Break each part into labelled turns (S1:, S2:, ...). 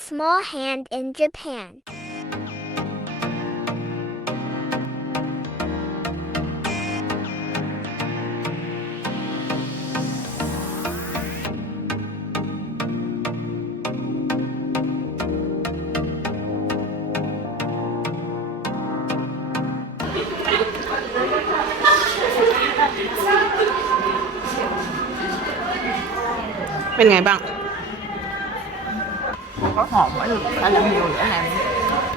S1: small hand in Japan.
S2: เป็นไงบ้าง
S3: ก็หอมว่าคาราเมลหรืออะไร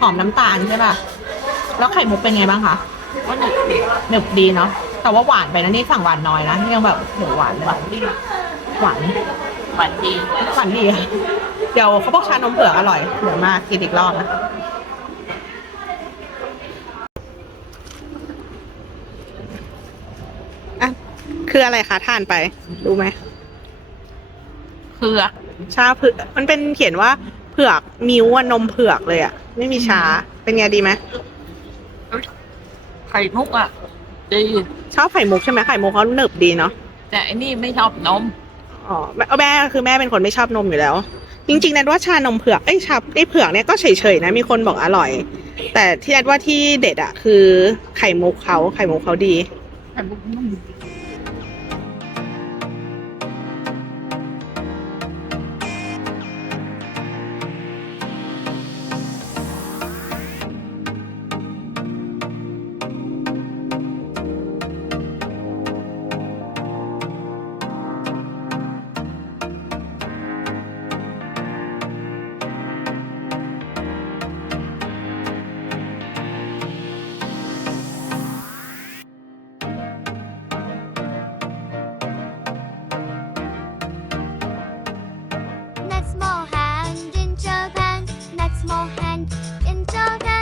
S2: หอมน้ำตาลใช่ป่ะ แล้วไข่มุกเป็นไงบ้างคะ
S3: ว่าหนึบดี
S2: หนึบดีเนาะ แต่ว่าหวานไปนะนี่สั่งหวานน้อยนะนี่ยังแบบโหหวานเลย
S3: หวานดี
S2: หวาน
S3: หวานดี
S2: หวานดีอะเดี๋ยวเขาบอกชานมเผือกอร่อย เดี๋ยวมากินอีกรอบนะอะคืออะไรคะทานไป รู้ไหม
S3: เผือก
S2: ชาเผือกมันเป็นเขียนว่า เผือกมิวอะนมเผือกเลยอะไม่มีชา เป็นไงดีไหม
S3: ไข่มุกอะดี
S2: ชอบไข่มุกใช่ไหมไข่มุกเขาหนึบดีเนาะ
S3: แต่อันนี้ไม่ชอบนม
S2: อ๋อแม่แม่คือแม่เป็นคนไม่ชอบนมอยู่แล้ว จริงๆนัดว่าชานมเผือกเอ้ยชาไอ้เผือกเนี่ยก็เฉยๆนะมีคนบอกอร่อย แต่ที่นัดว่าที่เด็ดอะคือไข่มุกเขาไข่มุกเขาดี
S3: ไข่มุกนุ่ม
S1: small hand in Japan. Next small hand in Japan.